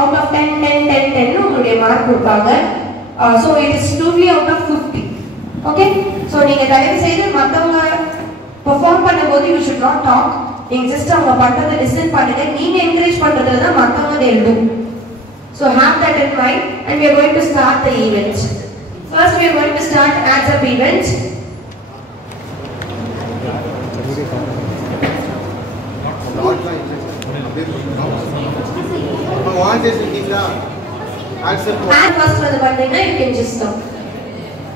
out of 10 10 10 10 உங்களுடைய mark கொடுப்பாங்க. So it is totally out of 50. Okay, so நீங்க தயவு செய்து மத்தவங்க பெர்ஃபார்ம் பண்ணும்போது you should not talk. நீங்க just அவங்க பண்றதை listen பண்ணுங்க. நீங்க encourage பண்றதுல தான் மத்தவங்க they will do. So have that in mind and we are going to start the event. First we are going to start as a event. And first for the bandina you can just come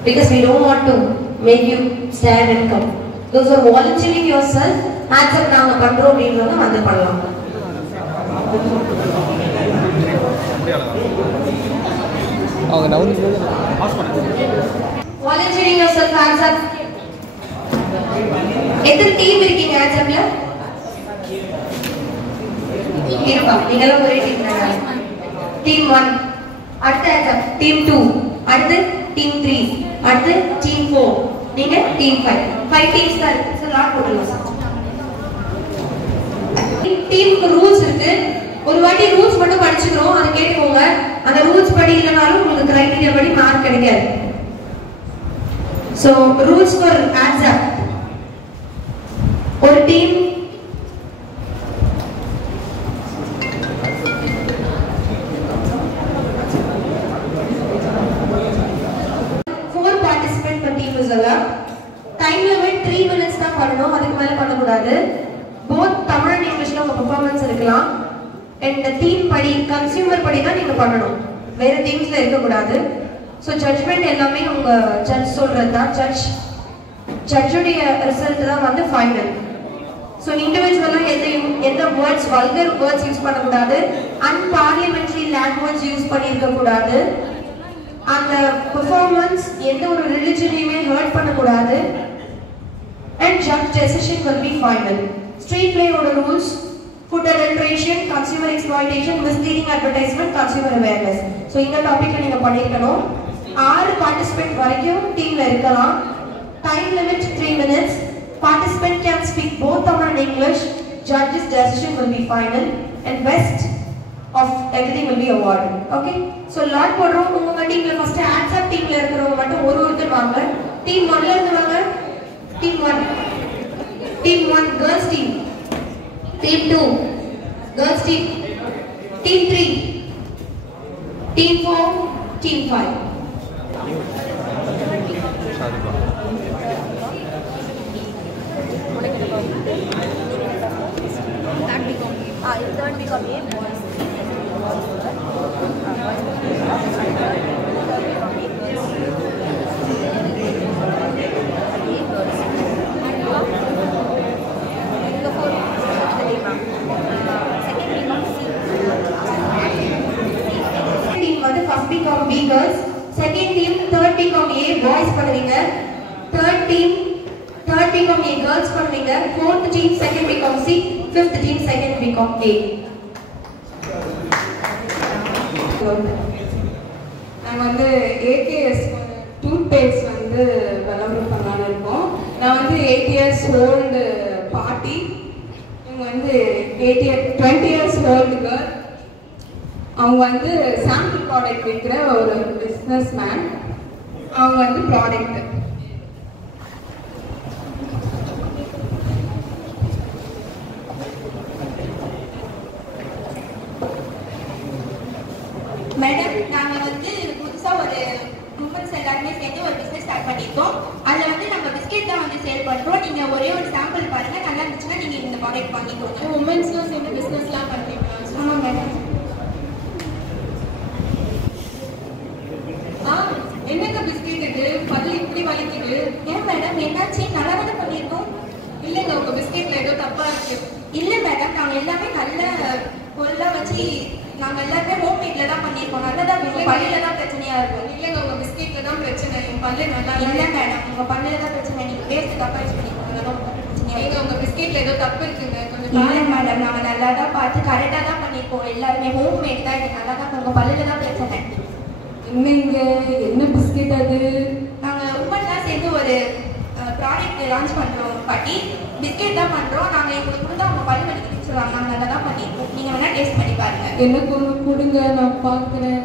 because we don't want to make you stand and come. Those are volunteering yourself. Hands up நாங்க பண்றோம் அப்படின்றத வந்து பண்ணலாம். அவங்க நவுந்து volunteering yourself, hands up. எத்தனை team இருக்கீங்க hands upல? இருப்பா நீங்களும் ஒரே டீம் தானா? டீம் 1 அடுத்து hands up, டீம் 2 அடுத்து டீம் 3 அடுத்து டீம் 4 நீங்க டீம் 5 டீம்ஸ் தான் இருக்கு. சோ லாட் போட்டுடலாம். டீமுக்கு ரூல்ஸ் இருக்கு. ஒரு வாட்டி ரூல்ஸ் மட்டும் படிச்சுக்கிறோம், அதை கேட்டுக்கோங்க. அந்த ரூல்ஸ் படி இல்லனாலும் உங்களுக்கு கிரைட்டீரியா படி மார்க் கிடைக்காது. So rules for hands up. ஒரு டீம் டைம் லிமிட் 3 minutes தான் பண்ணனும், அதுக்கு மேல பண்ண கூடாது. both தமிழ் and இங்கிலீஷ்ல உங்க பெர்ஃபார்மன்ஸ் இருக்கலாம். and தீம் படி கன்சியூமர் படி தான் நீங்க பண்ணனும், வேற தீம்ஸ்ல இருக்க கூடாது. சோ ஜட்ஜ்மென்ட் எல்லாமே உங்க ஜட்ஜ் சொல்றது தான். ஜட்ஜுடைய ரிசல்ட் தான் வந்து ஃபைனல். சோ இண்டிவிஜுவலா எந்த வேர்ட்ஸ் வல்கர் வேர்ட்ஸ் யூஸ் பண்ண கூடாது, அன்பார்லிமெண்டரி லாங்குவேஜ் யூஸ் பண்ணிருக்க கூடாது. அந்த பெர்ஃபார்மன்ஸ் எந்த ஒரு ரிலிஜனையுமே ஹர்ட் பண்ண கூடாது. and judge decision will be final. Street play oda rules: food adulteration, consumer exploitation, misleading advertisement, consumer awareness. So இந்த டாபிக்ல நீங்க பண்ணிருக்கணும். 6 பார்ட்டிசிபென்ட் வரைக்கும் டீம்ல இருக்கலாம். Time limit 3 minutes. Participant can speak both Tamil and English. Judge's decision will be final and best of everything will be awarded. Okay, so lot போடுறோம். உங்க டீம்ல ஃபர்ஸ்ட் hands up டீம்ல இருக்குறவங்க மட்டும் ஒருத்தர் வாங்க. டீம் 1ல இருந்து வாங்க. Team 1 girls team, team 2 girls team, team 3, team 4, team 5. First become B girls, second team third become A boys பண்ணுவீங்க, third become A girls பண்ணுவீங்க, fourth team second become C, fifth team second become A. நான் வந்து AKS tooth paste வந்து விளம்பரம் பண்ணலான்னு இருக்கோம். நான் வந்து 8 years old பாட்டி, இவங்க வந்து 20 years old girl. அவங்க வந்து சாம்பிள் ப்ராடக்ட் விற்கிற ஒரு பிஸ்னஸ் மேன். அவங்க வந்து ப்ராடக்ட் மேடம், நாங்கள் வந்து புதுசாக ஒரு உமன்ஸ் எல்லாருமே சேர்ந்து ஒரு பிஸ்னஸ் ஸ்டார்ட் பண்ணியிருக்கோம். அதில் வந்து நம்ம பிஸ்கெட் தான் வந்து சேல் பண்ணுறோம். நீங்கள் ஒரே ஒரு சாம்பிள் பாருங்கள், நல்லா இருந்துச்சுன்னா நீங்கள் இந்த ப்ராடக்ட் வாங்கிக்கோங்க. உமன்ஸ்லாம் சேர்ந்து பிஸ்னஸ்லாம் பண்ணுறீங்களா? ஆமாம் மேடம். என்னங்க பிஸ்கெட் இது? பல்லு இப்படி வலிக்குது. ஏன் மேடம், என்னாச்சு? நல்லா தானே பண்ணியிருக்கோம். இல்லைங்க, உங்கள் பிஸ்கெட்டில் ஏதோ தப்பாக இருக்கு. இல்லை மேடம், நாங்கள் எல்லாமே நல்ல பொருளாக வச்சு நாங்கள் எல்லாருமே ஹோம் மேட்ல தான் பண்ணியிருக்கோம். நல்லதாக இருக்கும். பல்லில் தான் பிரச்சனையாக இருக்கும். இல்லைங்க, உங்கள் பிஸ்கெட்டில் தான் பிரச்சனை. என் பல்லு நல்லா இல்லை மேடம், உங்கள் பல்லில் தான் பிரச்சனை. நீங்கள் பேஸ்ட் தப்பாக யூஸ் பண்ணிக்கோங்க. பிரச்சனையாக உங்கள் பிஸ்கெட்டில் ஏதோ தப்பு இருக்குங்க. கொஞ்சம் இல்லை மேடம், நாங்கள் நல்லா தான் பார்த்து கரெக்டாக தான் பண்ணியிருக்கோம். எல்லாருமே ஹோம் மேட் தான். இது நல்லா தான். உங்கள் பல்லில் தான் பிரச்சனை. என்னங்க, என்ன பிஸ்கெட் அது? நாங்கள் உமன்லாம் சேர்ந்து ஒரு ப்ராடக்ட் லான்ச் பண்ணுறோம் பாட்டி. பிஸ்கெட் தான் பண்றோம். நாங்க எங்களுக்கு கொடுத்தா அவங்க பல்லு வலிக்குதுன்னு சொல்லுவாங்க. நாங்க அதை தான் பண்ணிருக்கோம். நீங்க வேணா டேஸ்ட் பண்ணி பாருங்க. எனக்கு ஒன்று கொடுங்க, நான் பார்க்குறேன்.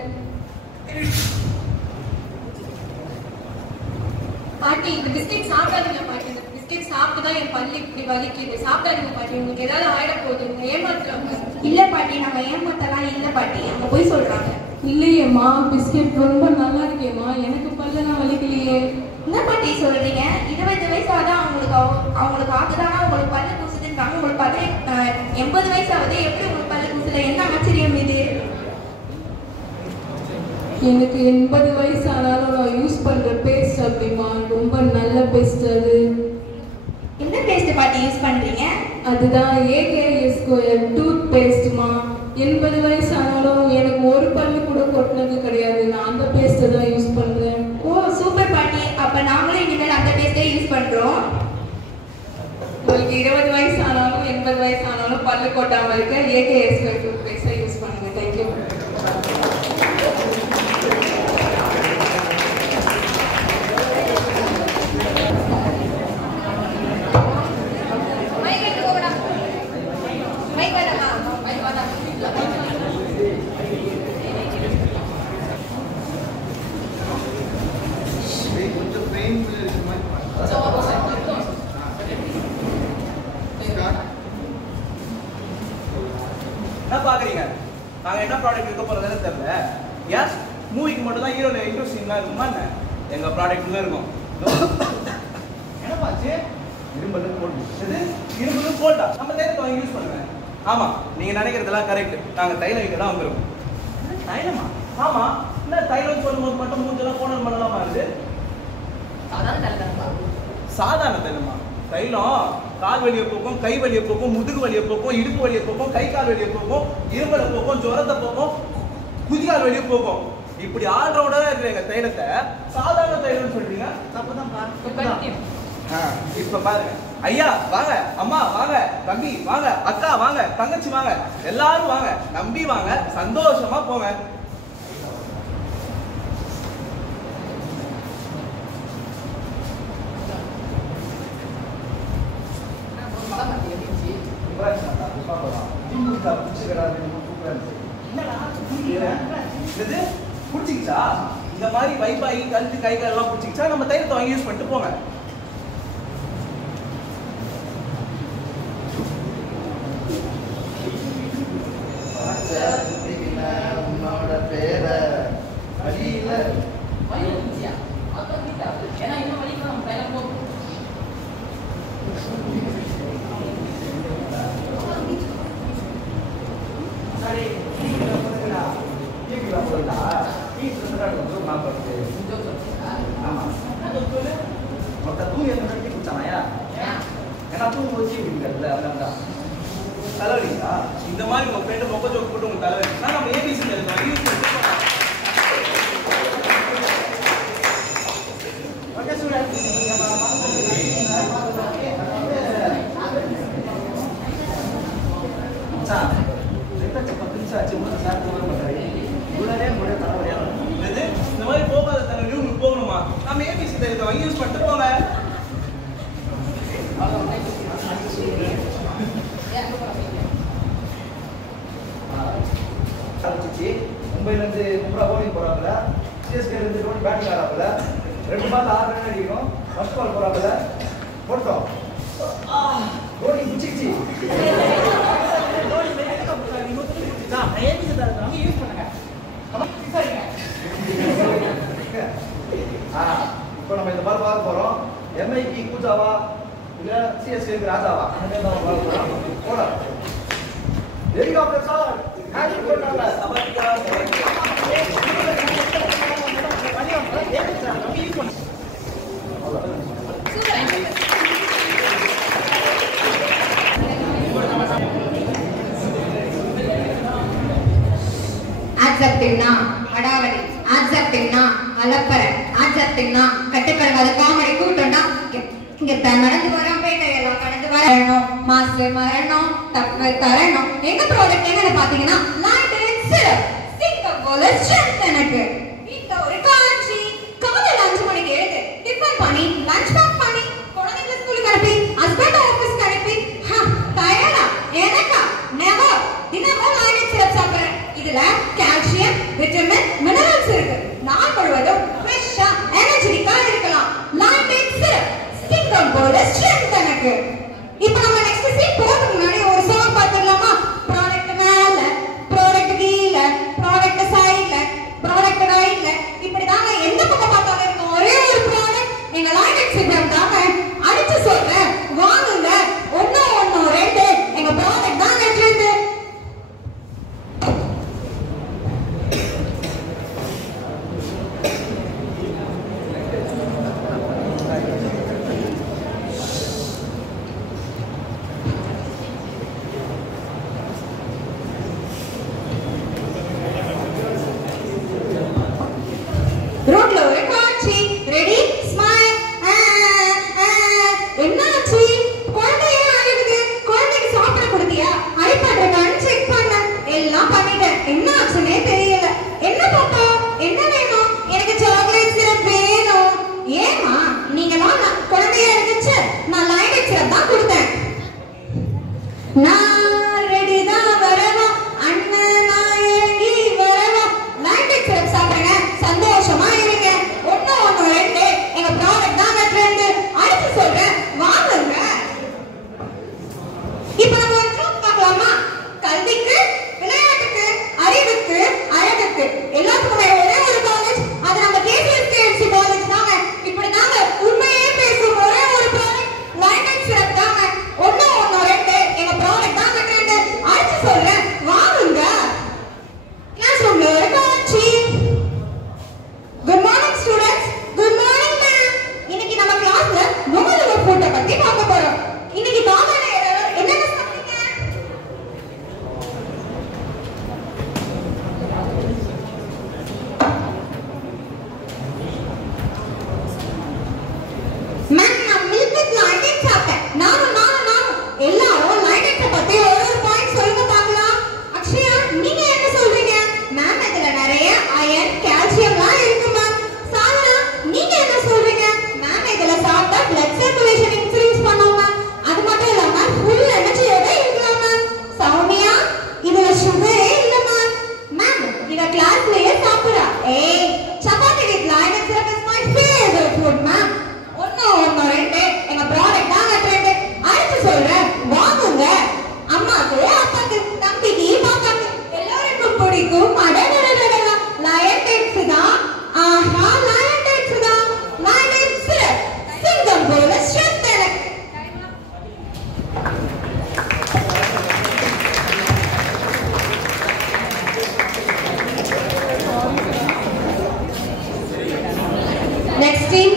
பாட்டி இந்த பிஸ்கெட் சாப்பிடாதீங்க பாட்டி. இந்த பிஸ்கெட் சாப்பிட்டு தான் என் பல்லு இப்படி வலிக்குது. சாப்பிடாதீங்க பாட்டி, உங்களுக்கு ஏதாவது ஆயிட போகுது. நீங்க ஏமாத்துறாங்க. இல்ல பாட்டி, நாங்க ஏமாத்தலாம் இல்ல பாட்டி, அவங்க போய் சொல்றாங்க. இல்லையேம்மா, பிஸ்கெட் ரொம்ப நல்லா இருக்கேம்மா, எனக்கு பல்லெல்லாம் வலிக்கலையே. என்ன பாட்டி சொல்றீங்க? 20 வயசாதான் அவங்களுக்கு ஆகுதானா உங்களுக்கு பல்லு கூசுதுன்றாங்க. உங்களுக்கு 80 வயசாவது, எப்படி உங்களுக்கு பல்லு கூசுல? என்ன ஆச்சரியம் இது? எனக்கு 80 வயசு ஆனாலும் நான் யூஸ் பண்ற பேஸ்ட் அப்படிமா, ரொம்ப நல்ல பேஸ்ட் அது. என்ன பேஸ்ட் பாட்டி யூஸ் பண்றீங்க? அதுதான் AKS ஸ்கொயர் டூத் பேஸ்ட்மா. 80 வயசு ஆனாலும் எனக்கு ஒரு பல்லு கூட கொட்டினது கிடையாது. நான் அந்த பேஸ்ட்டை தான் யூஸ் பண்றேன். ஓ சூப்பர் பாட்டி, அப்ப நாங்களும் இனிமேல் அந்த பேஸ்டே யூஸ் பண்றோம். உங்களுக்கு 20 வயசு ஆனாலும் 80 வயசு ஆனாலும் பல்லு கொட்டாம இருக்க AKS ஸ்கொயர் டூத் பேஸ்ட்டை யூஸ் பண்ணுங்க. தேங்க்யூ. என்ன பாக்குறீங்க? நாங்க என்ன ப்ராடக்ட் இருக்க போறதுன்னு தெரியல. ஏன் மூவிக்கு மட்டும் தான் ஹீரோல இன்ட்ரோ சீன்லாம் இருக்குமா என்ன? எங்க ப்ராடக்ட்ல இருக்கும். என்னப்பாச்சு? இரும்பலும் கோல்டு. இது இரும்பலும் கோல்டா? நம்ம தைலத்தை வாங்கி யூஸ் பண்ணுங்க. ஆமா, நீங்க நினைக்கிறதெல்லாம் கரெக்ட். நாங்க தைலம் விற்க தான் வந்துருக்கோம். தைலமா? ஆமா. என்ன தைலம் சொல்லும்போது மட்டும் மூஞ்செல்லாம் கோணல் பண்ணலாமா இருக்கு? சாதாரண தைலமா? தைலம் கால் வலியை போக்கும், கை வலியை போக்கும், முதுகு வலியை போக்கும், இடுப்பு வலியை போக்கும், கை கால் வலியை போக்கும், இருமலை போக்கும், ஜுரத்தை போக்கும், குதிகால் வலியை போக்கும். இப்படி ஆல்ரவுண்டரா இருக்கிற தைலத்தை சாதாரண தைலம்னு சொல்றீங்க. இப்ப பாருங்க, ஐயா வாங்க, அம்மா வாங்க, தம்பி வாங்க, அக்கா வாங்க, தங்கச்சி வாங்க, எல்லாரும் வாங்க, நம்பி வாங்க, சந்தோஷமா போங்க. புடிச்சிக்கிச்சா? இந்த மாதிரி வைப்பாயி கழுத்து கை கால் எல்லாம் புடிச்சிக்கிச்சா நம்ம தைலத்தை வாங்கி யூஸ் பண்ணிட்டு போங்க. உன்னோட பேர வழியில தலைவலிங்களா? இந்த மாதிரி உங்க ஃப்ரெண்டு மொக்க ஜோக் போட்டு உங்க தலைவலிங்களா? நம்ம ஏபிசி இந்த மாதிரி போகாத தலைவலி உங்களுக்கு போகணுமா? நம்ம ஏபிசி தைலத்தை வாங்கி யூஸ் பண்ணிட்டு போங்க. மும்பைல இருந்து மும்பா போலிங் போறாங்கல, சிஎஸ்கே இருந்து பேட்டிங் ஆறாங்கல, 2 பால் 6 ரன் அடிக்கணும், ஃபர்ஸ்ட் பால் போறாங்கல, போட்டோம். கோலி குச்சிச்சி. இப்போ நம்ம இந்த பால் பார்க்க போறோம். எம்ஐபி கூஜாவா இல்ல சிஎஸ்கே ராஜாவா? அந்த மாதிரி நம்ம பார்க்க போறோம். போடா. ஹெலிகாப்டர் சார் ஹேண்ட் போடுறாங்க. ஆக்செப்டிவ்னா அடாவடி, ஆக்செப்டிவ்னா அலப்பறை, ஆக்செப்டிவ்னா கட்டுக்கடங்காத காமெடி கூட்டம்னா இங்க நடந்து வரோம், பேட்டையெல்லாம் கடந்து வரணும், மாசு மரணம், தப்பு தரணும். எங்க ப்ராடக்ட் என்னன்னு பாத்தீங்கன்னா சிங்கப்பூர்ல ஸ்ட்ரென்த் எனக்கு இந்த ஒரு காட்சி காலையில 5 மணிக்கு எழுது டிஃபன் பண்ணி லஞ்ச் பேக் பண்ணி குழந்தைங்களை ஸ்கூலுக்கு அனுப்பி ஹஸ்பண்ட் ஆஃபீஸ்க்கு இப்ப நம்ம ஒரு ட்ரூத் பார்க்கலாமா? கல்விக்கு, விளையாட்டுக்கு, அறிவுக்கு, அழகுக்கு எல்லாத்துக்குமே ஒரே ஒரு காலேஜ், அது நம்ம கேசிஎஸ்கேஎஃப்சி காலேஜ் தாங்க. இப்படி தாங்க உண்மையே பேசும் ஒரே ஒரு ப்ராடக்ட் லைன் அண்ட் சிரப் தாங்க. ஒண்ணு ரெண்டு எங்க ப்ராடக்ட் தாங்க ட்ரெண்ட். அடிச்சு சொல்றேன், வாங்குங்க. கிளாஸ் ரூம்ல ஒரு காட்சி. Good morning students. Good morning ma'am. இன்னைக்கு நம்ம கிளாஸ்ல நோமலோட போட்டோ பத்தி பார்க்க போறோம். இன்னைக்கு காமன் என்னென்ன சாப்பிட்டீங்க? மேம் நான் மில்க் வித் லைனேட் சாப்பிட்டேன். நானும் எல்லாரும் லைனேட்டை பத்தி ஒரு பாயிண்ட் சொல்லுங்க பார்க்கலாம். அக்ஷயா நீங்க என்ன சொல்றீங்க? மேம் இதுல நிறைய அயர்ன் கால்சியம்லாம் இருக்கு மேம். சாதனா நீங்க என்ன சொல்றீங்க? மேம் இதுல சாப்பிட்டா பிளட் சர்க்குலேஷன் இன்க்ரீஸ் பண்ணும் மேம். அது மட்டும் இல்லாம ஃபுல் எனர்ஜியோட இருக்கலாம் மேம். சௌமியா இதுல சுகரே இல்ல மேம். மேம் இவ கிளாஸ்லயே சாப்பிடுறா. ஏய் சப்பாத்தி வித் லைனேட் syrup is my favourite food ma'am. ஒண்ணு ரெண்டு எங்க ப்ராடக்ட் தாங்க ட்ரெண்ட். அடிச்சு சொல்றேன், வாங்குங்க. அம்மாக்கு, அப்பாக்கு, தம்பிக்கு, பாப்பாக்கு எல்லாருக்கும் பிடிக்கும். லயன்டெக்ஸ் தான். ஆஹா லயன்டெக்ஸ் தான். லயன்டெக்ஸ் சிங்கம் போல ஸ்ட்ரென்த் எனக்கு. Next team.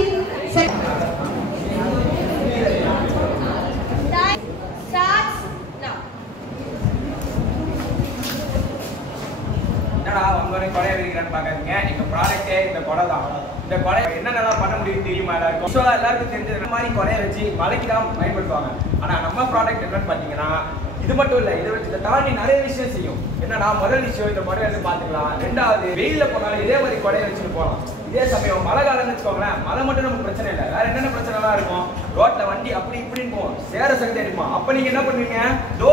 கொடை வைக்கிறான்னு பாக்காதீங்க. எங்க ப்ராடக்டே இந்த கொடை தான். இந்த கொடை என்னென்னலாம் பண்ண முடியும் தெரியுமா? எல்லாருக்கும் தெரிஞ்சது இந்த மாதிரி கொடையை வச்சு மலைக்கு தான் பயன்படுத்துவாங்க. ஆனா நம்ம ப்ராடக்ட் என்னன்னு பாத்தீங்கன்னா இது மட்டும் இல்ல, இதை வச்சு இதை தாண்டி நிறைய விஷயம் செய்யும். என்னன்னா முதல் விஷயம் இந்த கொடையை வந்து பாத்துக்கலாம். ரெண்டாவது வெயில்ல போனாலும் இதே மாதிரி கொடையை வச்சுட்டு போகலாம். இதே சமயம் மழை காலம்னு வச்சுக்கோங்களேன், மழை மட்டும் நமக்கு பிரச்சனை இல்லை, வேற என்னென்ன பிரச்சனை எல்லாம் இருக்கும். ரோட்ல வண்டி அப்படி இப்படின்னு போகும், சேர சக்தி இருக்குமா. அப்ப நீங்க என்ன பண்ணுவீங்க? தோ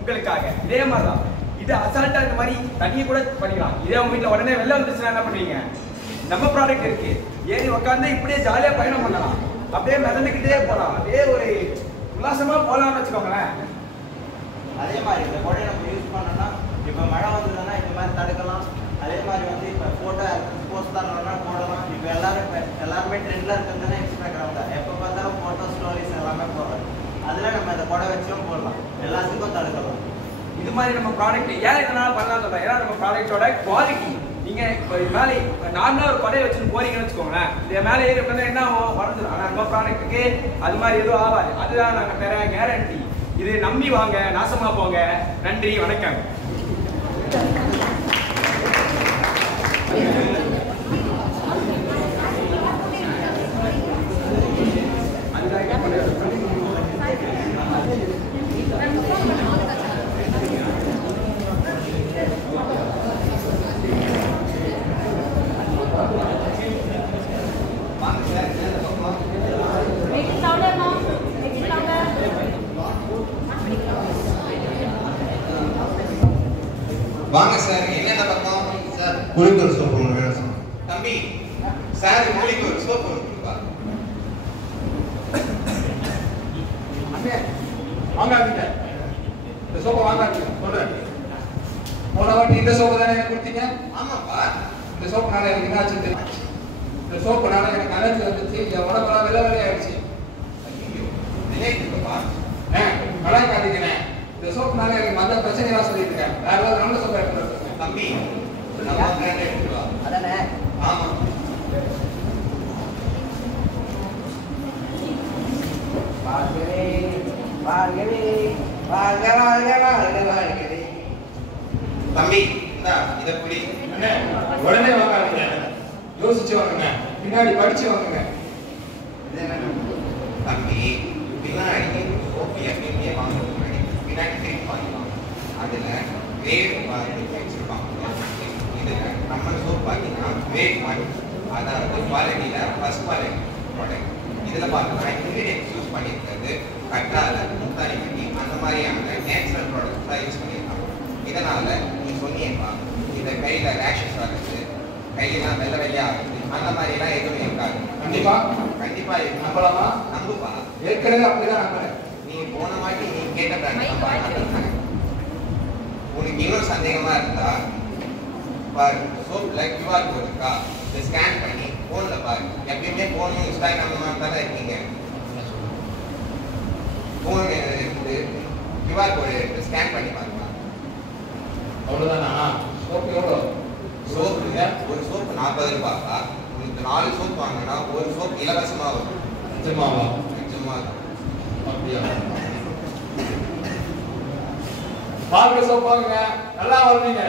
உங்களுக்காக இதே மாதிரிதான் இது அசால்ட்டா இந்த மாதிரி தண்ணியை கூட பண்ணிக்கலாம். இதே உங்க வீட்டுல உடனே வெளில வந்துச்சுன்னா என்ன பண்ணுவீங்க? நம்ம ப்ராடக்ட் இருக்கு, ஏறி உட்காந்து இப்படியே ஜாலியா பயணம் பண்ணலாம். அப்படியே மிதந்துக்கிட்டே போகலாம், அப்படியே ஒரு உல்லாசமா போகலாம்னு வச்சுக்கோங்களேன். அதே மாதிரி இந்த கொடையை நம்ம யூஸ் பண்ணோம்னா இப்போ மழை வந்ததுன்னா இந்த மாதிரி தடுக்கலாம். அதே மாதிரி வந்து இப்போ ஃபோட்டோ போஸ்ட் தரணும்னா போடலாம். இப்போ எல்லாருமே ட்ரெண்டில் இருக்கிறதுனா இன்ஸ்டாகிராம் தான். எப்போ பார்த்தாலும் ஃபோட்டோ ஸ்டோரிஸ் எல்லாமே போடுறாங்க. அதில் நம்ம இந்த கொடை வச்சும் போடலாம், எல்லாத்துக்கும் தடுக்கலாம். இது மாதிரி நம்ம ப்ராடக்ட் ஏன் இதனால பண்ணலாம் சொல்றேன். ஏன்னா நம்ம ப்ராடக்டோட குவாலிட்டி நீங்க இப்போ மேலே நார்மலா ஒரு கொடையை வச்சுட்டு போறீங்கன்னு வச்சுக்கோங்களேன், இது மேலே ஏறி உட்காந்து என்ன ஆகும்? வளர்ந்துடும். ஆனால் நம்ம ப்ராடக்ட்டுக்கு அது மாதிரி எதுவும் ஆகாது. அதுதான் நாங்கள் தர கேரண்டி. இது நம்பி வாங்க, நாசமா போங்க. நன்றி, வணக்கம். வாங்க சார், என்ன பக்கம் சார்? குளிக்க ஒரு சோப்பு ஒன்று வேணும் சார். தம்பி சார், குளிக்க ஒரு சோப்பு ஒன்று கொடுப்பா. அண்ணே வாங்காதீங்க, இந்த சோப்பை வாங்காதீங்க சொல்றேன். போன வாட்டி இந்த சோப்பு தானே எனக்கு கொடுத்தீங்க? ஆமாப்பா, இந்த சோப்புனால எனக்கு என்ன ஆச்சு தெரியுமா? இந்த சோப்புனால எனக்கு அலர்ஜி வந்துச்சு, என் உடம்பெல்லாம் வெள்ளை ஆயிடுச்சு. நினைக்குப்பா கலாய்க்காதீங்கண்ணே. இந்த சோப்புனால எனக்கு மற்ற பிரச்சனைலாம் சொல்லிட்டு இருக்கேன். வேற ஏதாவது நல்ல சோப்பா எடுத்துட்டு தம்பி நம்ம பிராண்ட் எடுத்துட்டு வா. அதானே? ஆமா. வாழ்கவே வாழ்கவே வாழ்க வாழ்க வாழ்க வாழ்கவே. தம்பி இந்தா இதை குடி. அண்ணே உடனே வாங்காதீங்க, யோசிச்சு வாங்குங்க, பின்னாடி படிச்சு வாங்குங்க. தம்பி பின்னாடி சோப்பு எப்பயுமே வாங்கணும், பின்னாடி திருப்பி வாங்கிக்கலாம். அதுல வேவ் வச்சிருப்பாங்க. இதுல நம்ம சோப் பார்த்தீங்கன்னா வேவ் மாதிரி, அதாவது குவாலிட்டியில ஃபர்ஸ்ட் குவாலிட்டி ப்ராடக்ட். இதுல பார்த்தீங்கன்னா இன்கிரீடியன்ஸ் யூஸ் பண்ணியிருக்கிறது கட்டால, முத்தாரி கட்டி அந்த மாதிரியான நேச்சுரல் ப்ராடக்ட்ஸ் தான் யூஸ் பண்ணியிருக்காங்க. இதனால நீ சொன்னீங்கப்பா, இந்த கையில ரேஷஸ் ஆகுது, கையெல்லாம் வெள்ளை வெள்ளையா ஆகுது, அந்த மாதிரிலாம் எதுவும் இருக்காது. கண்டிப்பா கண்டிப்பா நம்பலாமா? நம்புப்பா. ஏற்கனவே அப்படிதான் நம்புறேன். நீ போன வாட்டி நீ கேட்ட பிராண்ட் தான். உனக்கு இன்னும் சந்தேகமா இருந்தா பாரு, சோப்ல QR கோட் இருக்கா, இதை ஸ்கேன் பண்ணி போன்ல பாரு. எப்பயுமே போன் இன்ஸ்டாகிராம் தானே இருக்கீங்க, போன் இருந்து QR கோட் ஸ்கேன் பண்ணி பாருங்க. அவ்வளோதானா? சோப்பு எவ்வளோ? சோப்பு ஒரு சோப்பு 40 ரூபாய்க்கா. உங்களுக்கு 4 சோப்பு வாங்கினா ஒரு சோப்பு இலவசமாக வரும். நிஜமாவா? நிஜமா அப்படியா? பார்க்க சோப்பாங்க, நல்லா வருவீங்க.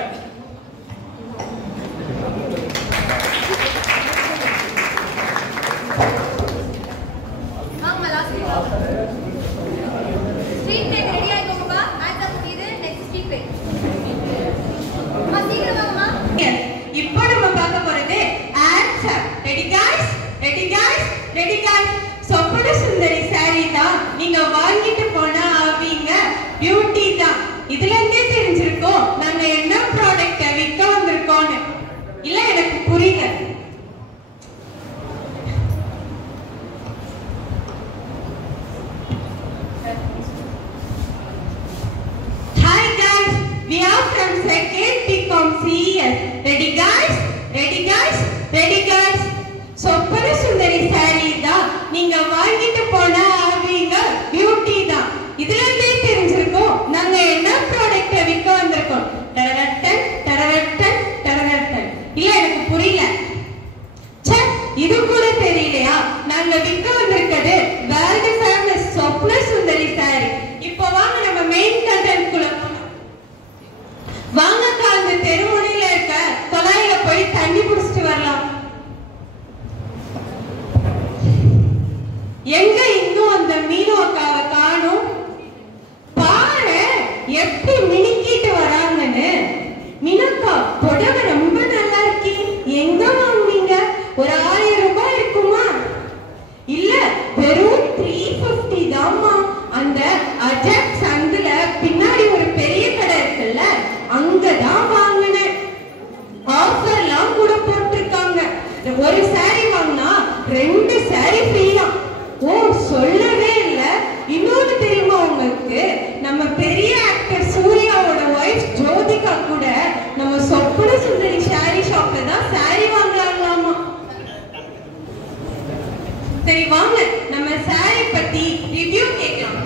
ஸ்ட்ரீட் பேக் ரெடி ஆயிக்கோங்கப்பா. ஆன்சர் புரியுது. Next street pack. அம்மா சீக்கிரம் வாங்கம்மா. இப்போ நம்ம பார்க்க போறது answer. Ready guys? Ready guys? Ready guys? Soppana Sundari sorry தான் நீங்க வாங்கிட்டு போனா ஆவீங்க பியூட்டி தான். இதுல இருந்தே தெரிஞ்சிருக்கோம் நாங்க என்ன ப்ராடக்ட் விற்க வந்திருக்கோம்னு. இல்ல எனக்கு புரியல. Hi guys, we are from second BCom CES. Ready guys? Ready guys? Ready guys? சொப்பன சுந்தரி சாரி தான் நீங்க வாங்கிட்டு போனா ஆவீங்க பியூட்டி தான். இதுல இருந்தே தெரிஞ்சிருக்கோம் நாங்க என்ன ப்ராடக்ட் விற்க வந்திருக்கோம். டரரட்டன் டரரட்டன் டரரட்டன். இல்ல எனக்கு புரியல. ச்சே, இது கூட தெரியலையா? நாங்க விற்க வந்திருக்கிறது வேர்ல்ட் ஃபேமஸ் சொப்பன சுந்தரி சாரி. இப்போ வாங்க நம்ம மெயின் கண்டென்ட் குள்ள போலாம். வாங்கக்கா, அந்த தெருமுனையில இருக்க குழாயில போய் தண்ணி புடிச்சிட்டு வரலாம். எங்க இன்னும் அந்த மீனு அக்காவை காணும்? பாரு எப்படி மினிக்கிட்டு வராங்கன்னு. மீனக்கா, புடவை ரொம்ப நல்லா இருக்கே, எங்க வாங்குவீங்க? ஒரு 1000 ரூபாய் இருக்குமா? இல்ல, வெறும் 350 தான்மா. அந்த அஜாக் சந்துல பின்னாடி ஒரு பெரிய கடை இருக்குல்ல, அங்கதான் வாங்கினேன். ஆஃபர்லாம் கூட போட்டிருக்காங்க. ஒரு சாரி வாங்கினா 2 சாரி ஃப்ரீயா. ஓ, சொல்லவே இல்ல. இன்னொரு தெரியுமா உங்களுக்கு? நம்ம பெரிய ஆக்டர் சூர்யாவோட வைஃப் ஜோதிகா கூட நம்ம சொப்பன சுந்தரி சாரி ஷாப்ல தான் சாரி வாங்கலாமா. சரி வாங்க நம்ம சாரி பத்தி ரிவ்யூ கேட்கலாம்.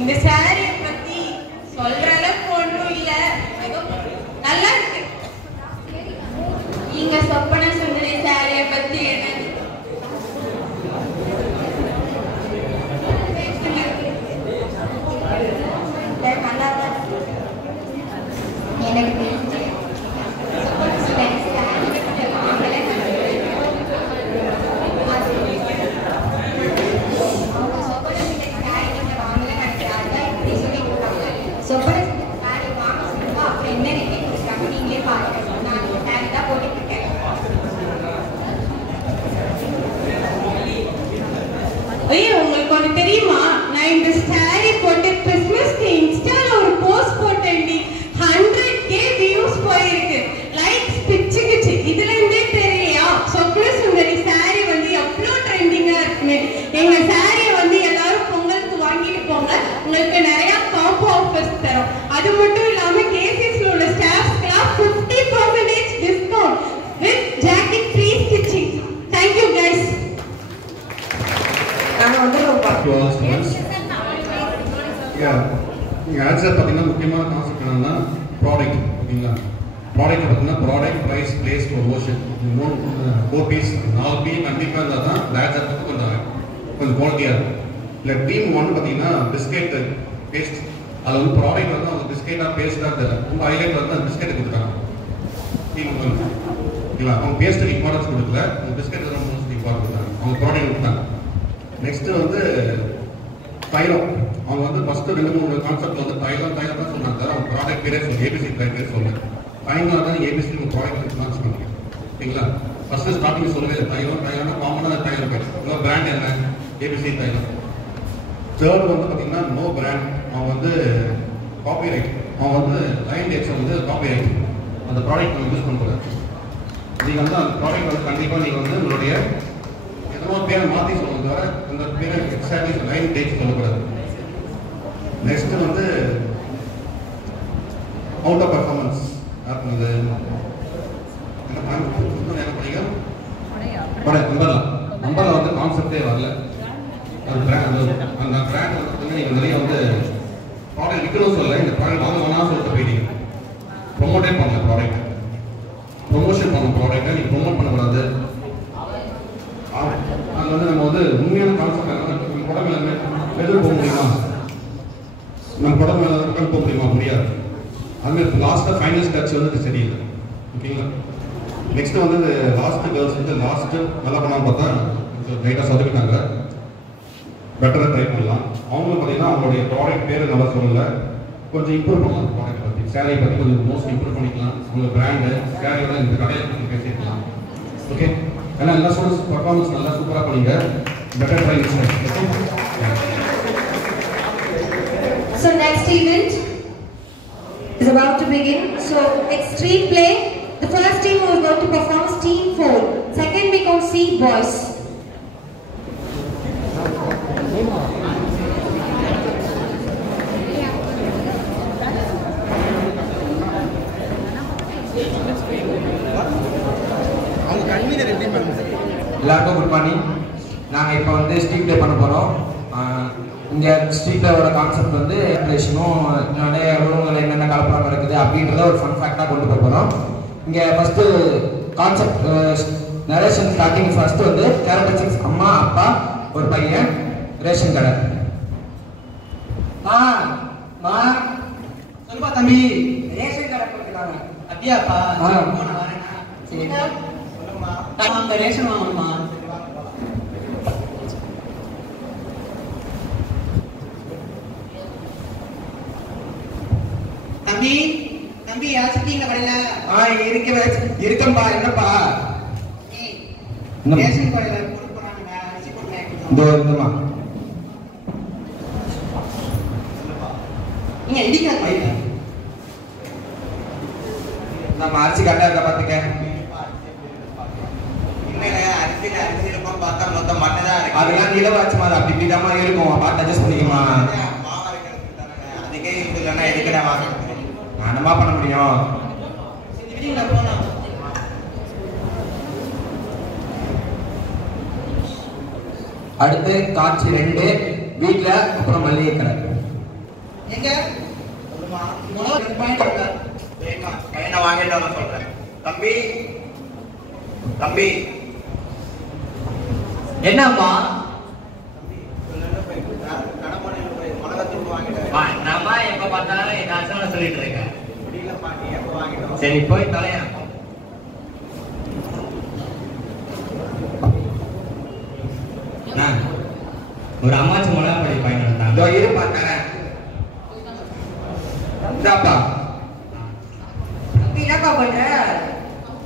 இந்த சாரியை பத்தி சொல்ற அளவுக்கு ஒண்ணும் இல்ல, நல்லா இருக்கு. நீங்க சொப்பன சுந்தரி சாரியை பத்தி என்ன? எனக்கு தெரிஞ்சு ஐயோ, உங்களுக்கு ஒண்ணு தெரியுமா? நான் இந்த சாரி போட்டு கிறிஸ்மஸ்க்கு இன்ஸ்டால ஒரு போஸ்ட் போட்டேன்டி. 100k வியூஸ் போயிருக்கு. லைக்ஸ் பிச்சுக்குச்சு. இதுல இருந்தே தெரியலையா சொப்பன சுந்தரி சாரி வந்து எவ்வளவு ட்ரெண்டிங்கா இருக்குன்னு. எங்க சாரியை வந்து எல்லாரும் பொங்கலுக்கு வாங்கிட்டு போங்க, உங்களுக்கு நிறைய காம்போ ஆஃபர்ஸ் தரோம். அது மட்டும் இல்லாம கேசிஸ்ல உள்ள ஸ்டாஃப்ஸ்க்குலாம் 50% discount with jacket free stitching. Thank you guys. நாங்க வந்துருவோம்ப்பா. நீங்கள் ஆன்சர் பார்த்தீங்கன்னா முக்கியமான கான்செப்ட் என்னன்னா ப்ராடக்ட். ஓகேங்களா? ப்ராடக்ட் பார்த்தீங்கன்னா product, price, place, promotion. 4 P's 4 P கண்டிப்பாக இருந்தால் தான் பிளாக் ஜாப் கொஞ்சம் குவாலிட்டியாக இருக்கும். இல்லை டீம் 1 பார்த்தீங்கன்னா பிஸ்கெட் பேஸ்ட். அது வந்து ப்ராடக்ட் வந்து அவங்க பிஸ்கெட்டாக பேஸ்ட்டாக தெரியல. ரொம்ப ஹைலைட் வந்து அந்த பிஸ்கெட்டை கொடுத்தாங்க டீம் 1. ஓகேங்களா? அவங்க பேஸ்ட்டுக்கு இம்பார்ட்டன்ஸ் கொடுக்கல, அவங்க பிஸ்கெட் ரொம்ப மோஸ்ட்லி இம்பார்ட்டன்ஸ் கொடுத்தாங்க. அவங்க ப்ராடக்ட் கொடுத்தாங்க. நெக்ஸ்ட் வந்து தைலம். அவங்க வந்து ஃபர்ஸ்ட் 2-3 கான்செப்ட் வந்து தைலம் தான் சொன்னாங்க. அவங்க ப்ராடக்ட் பேரே சொல்லி ஏபிசி பேர் சொல்லுங்க. ஃபைனலாக தான் ஏபிசி ப்ராடக்ட் லான்ச் பண்ணுங்க. ஓகேங்களா? ஃபர்ஸ்ட் ஸ்டார்டிங் சொல்லவே தைலம்னா காமனாக தைலம் பேர். இன்னொரு பிராண்ட் என்ன? ஏபிசி தைலம். தேர்ட் வந்து பார்த்தீங்கன்னா நோ பிராண்ட். அவங்க வந்து காப்பிரைட் அவன் வந்து லைன் டேட்ஸ் வந்து காப்பி ரைட் அந்த ப்ராடக்ட் நம்ம யூஸ் பண்ணக்கூடாது. நீங்கள் வந்து அந்த ப்ராடக்ட் வந்து கண்டிப்பாக நீங்கள் வந்து உங்களுடைய எதோ பேரை மாற்றி சொல்லணும் தவிர அந்த பேரை எக்ஸாக்ட்லி லைன் டேட்ஸ் சொல்லக்கூடாது. நெக்ஸ்ட்டு வந்து அவுட் ஆஃப் பர்ஃபார்மன்ஸ் அது நம்பரில் வந்து கான்செப்டே வரல. அந்த பிராண்ட் வந்து நீங்கள் நிறைய வந்து ப்ராடக்ட் விற்கணும் சொல்ல இந்த ப்ராடக்ட் வாங்கணும்னா சொல்லிட்டு போயிட்டீங்க. ப்ரொமோட்டே பண்ணல ப்ராடக்ட், ப்ரொமோஷன் பண்ண ப்ராடக்டை நீங்கள் ப்ரொமோட் பண்ணக்கூடாது. அது வந்து நம்ம வந்து உண்மையான கான்செப்ட் நம்ம உடம்புல எதிர்ப்பு போக முடியுமா, நம்ம உடம்புல எதிர்ப்பு போக முடியுமா, முடியாது. அதுமாதிரி லாஸ்ட்டாக ஃபைனல் ஸ்டெப்ஸ் வந்து சரியில்லை. ஓகேங்களா? நெக்ஸ்ட்டு வந்து இந்த லாஸ்ட்டு கேர்ள்ஸ் வந்து லாஸ்ட்டு நல்லா பண்ணாமல் பார்த்தா லைட்டாக சொதப்பிட்டாங்க. பெட்டராக ட்ரை பண்ணலாம். அவங்களும் பார்த்தீங்கன்னா அவங்களுடைய ப்ராடக்ட் பேர் நல்லா சொல்லலை, கொஞ்சம் இம்ப்ரூவ் பண்ணலாம். ப்ராடக்ட் பற்றி சேரீ பற்றி கொஞ்சம் மோஸ்ட் இம்ப்ரூவ் பண்ணிக்கலாம். உங்கள் பிராண்டு சேரீயோட இந்த கடையை பற்றி பேசிக்கலாம். ஓகே, ஏன்னா எல்லா ஸ்டூடெண்ட்ஸ் பர்ஃபார்மன்ஸ் நல்லா சூப்பராக பண்ணீங்க. Better try next. So next event is about to begin. So it's street play. The first team who is going to perform is Team 4. Second we can see boys. எல்லாருக்கும் good morning. நாங்கள் இப்போ வந்து street play பண்ண போகிறோம். இங்கே street ப்ளேவோட concept வந்து ரேஷனும் நிறைய உணவுகள் என்னென்ன கலப்படம் இருக்குது அப்படின்றத ஒரு ஃபன் ஃபேக்டாக கொண்டு போக போகிறோம். இங்கே first concept narration starting first வந்து கேரக்டரிஸ்டிக்ஸ் அம்மா அப்பா ஒரு பையன் ரேஷன் கடை. சொல்லுப்பா தம்பி, ரேஷன் கடை போட்டுருக்காங்க அப்படியாப்பா? சரி அந்த ரேஷன் வாங்கணுமா? தம்பி தம்பி யாசிட்டீங்க கடையில? இருக்கம்பா. என்னப்பா ரேஷன் கடையில கொடுக்குறாங்க அரிசி கொடுக்குறாங்க. நீங்க இடிக்காத நம்ம அரிசி கரெக்டா இருக்கா பாத்துக்க. அரிசி இருக்கும் பார்த்தா மொத்தம் மட்டும் தான் இருக்கு. அதெல்லாம் நிலவாச்சு மாதிரி அப்படி இப்படிதாமா இருக்கும். பார்த்து அட்ஜஸ்ட் பண்ணிக்கமா. அதுக்கே இது இல்லைன்னா எதுக்கடா வாங்க என்னமா பண்ண முடியும்? அடுத்து காட்சி 2 வீட்டுல அப்புறம் மல்லிகை கடை. எங்க பையனை வாங்கிட்டு வர சொல்றேன். தம்பி தம்பி என்னம்மா நம்ம எப்ப பார்த்தாலும் ஏதாச்சும் சொல்லிட்டு இருக்கேன். சரி போய் தலையா. ஒரு அம்மாச்சி மிளகா படி பயன்படுத்தாங்க. இரு பார்த்தேன். இந்தாப்பா என்னப்பா பண்ற?